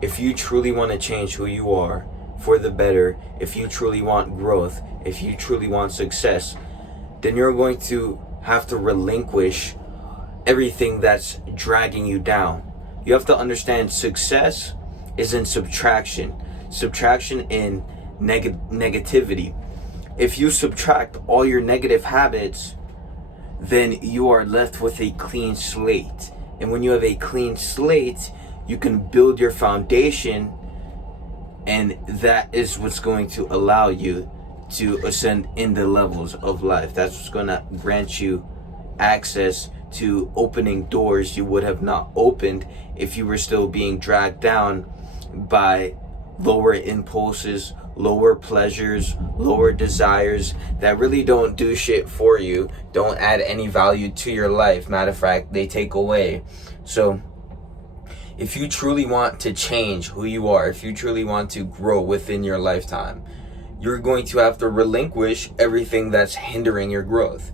If you truly want to change who you are for the better, if you truly want growth, if you truly want success, then you're going to have to relinquish everything that's dragging you down. You have to understand success is in subtraction. Subtraction in negativity. If you subtract all your negative habits, then you are left with a clean slate. And when you have a clean slate, you can build your foundation, and that is what's going to allow you to ascend in the levels of life. That's what's going to grant you access to opening doors you would have not opened if you were still being dragged down by lower impulses, lower pleasures, lower desires that really don't do shit for you, don't add any value to your life. Matter of fact, they take away. So if you truly want to change who you are, if you truly want to grow within your lifetime, you're going to have to relinquish everything that's hindering your growth.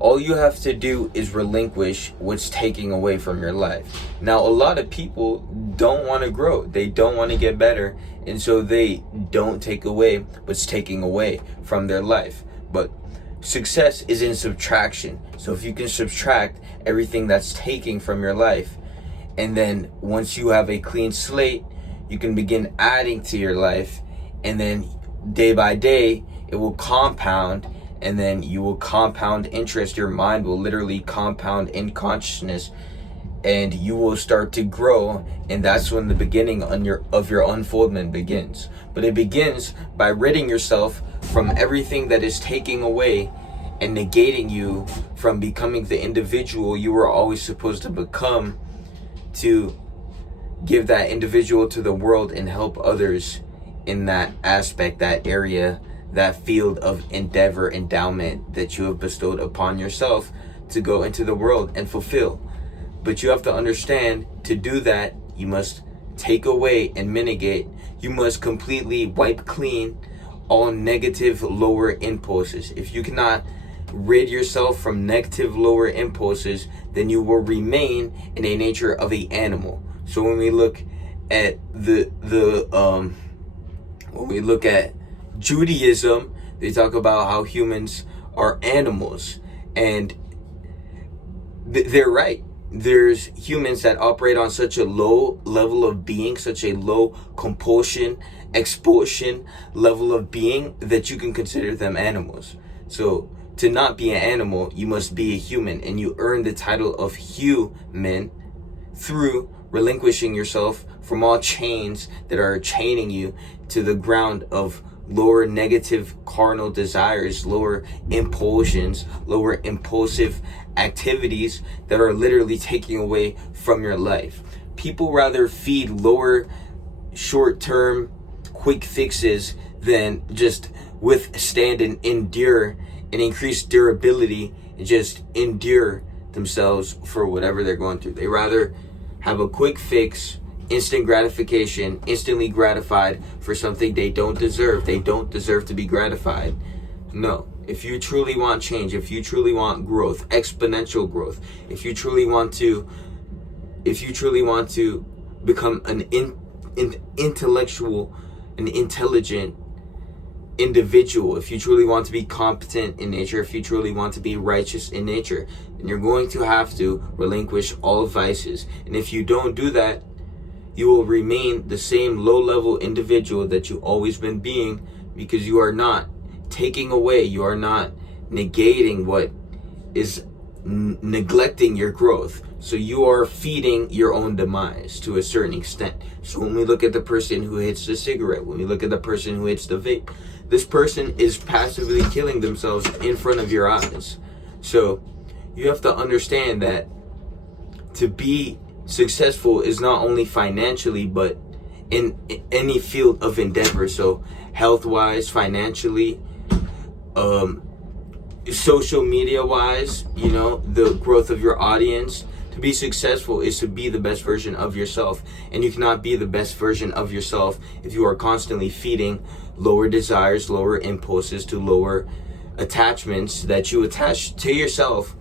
All you have to do is relinquish what's taking away from your life. Now, a lot of people don't want to grow. They don't want to get better. And so they don't take away what's taking away from their life. But success is in subtraction. So if you can subtract everything that's taking from your life, and then once you have a clean slate, you can begin adding to your life. And then day by day, it will compound. And then you will compound interest. Your mind will literally compound in consciousness, and you will start to grow. And that's when the beginning of your unfoldment begins. But it begins by ridding yourself from everything that is taking away and negating you from becoming the individual you were always supposed to become, to give that individual to the world and help others in that aspect, that area, that field of endeavor, endowment that you have bestowed upon yourself to go into the world and fulfill. But you have to understand, to do that, you must take away and mitigate. You must completely wipe clean all negative lower impulses. If you cannot rid yourself from negative lower impulses, then you will remain in a nature of an animal. So when we look at when we look at Judaism, they talk about how humans are animals, and they're right. There's humans that operate on such a low level of being, such a low compulsion, expulsion level of being, that you can consider them animals. So to not be an animal, you must be a human, and you earn the title of human through relinquishing yourself from all chains that are chaining you to the ground of lower negative carnal desires, lower impulsions, lower impulsive activities that are literally taking away from your life. People rather feed lower short-term quick fixes than just withstand and endure and increase durability and just endure themselves for whatever they're going through. They rather have a quick fix, instant gratification, instantly gratified for something they don't deserve. They don't deserve to be gratified. No. If you truly want change, if you truly want growth, exponential growth, if you truly want to become an intellectual, an intelligent individual, if you truly want to be competent in nature, if you truly want to be righteous in nature, then you're going to have to relinquish all vices. And if you don't do that, you will remain the same low-level individual that you've always been being, because you are not taking away, you are not negating what is neglecting your growth. So you are feeding your own demise to a certain extent. So when we look at the person who hits the cigarette, when we look at the person who hits the vape, this person is passively killing themselves in front of your eyes. So you have to understand that to be successful is not only financially, but in any field of endeavor. So health-wise, financially, social media-wise, the growth of your audience. To be successful is to be the best version of yourself. And you cannot be the best version of yourself if you are constantly feeding lower desires, lower impulses, to lower attachments that you attach to yourself.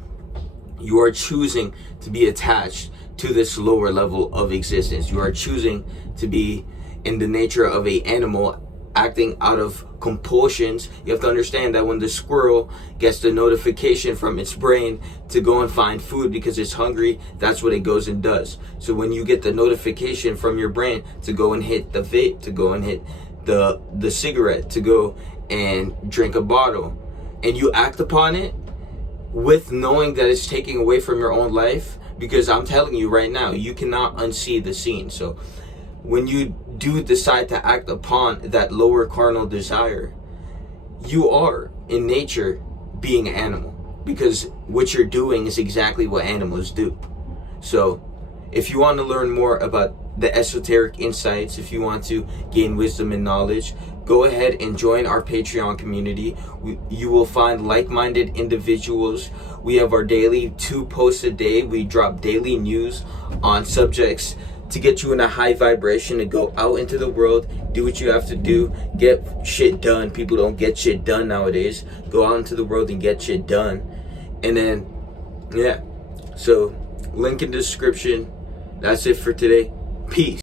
You are choosing to be attached to this lower level of existence. You are choosing to be in the nature of a animal, acting out of compulsions. You have to understand that when the squirrel gets the notification from its brain to go and find food because it's hungry, that's what it goes and does. So when you get the notification from your brain to go and hit the vape, to go and hit the cigarette, to go and drink a bottle, and you act upon it with knowing that it's taking away from your own life, because I'm telling you right now, you cannot unsee the scene. So when you do decide to act upon that lower carnal desire, you are in nature being an animal, because what you're doing is exactly what animals do. So if you want to learn more about the esoteric insights, if you want to gain wisdom and knowledge, go ahead and join our Patreon community. You will find like-minded individuals. We have our daily 2 posts a day. We drop daily news on subjects to get you in a high vibration, to go out into the world, do what you have to do, get shit done. People don't get shit done nowadays. Go out into the world and get shit done. And then, yeah. So, link in the description. That's it for today. Peace.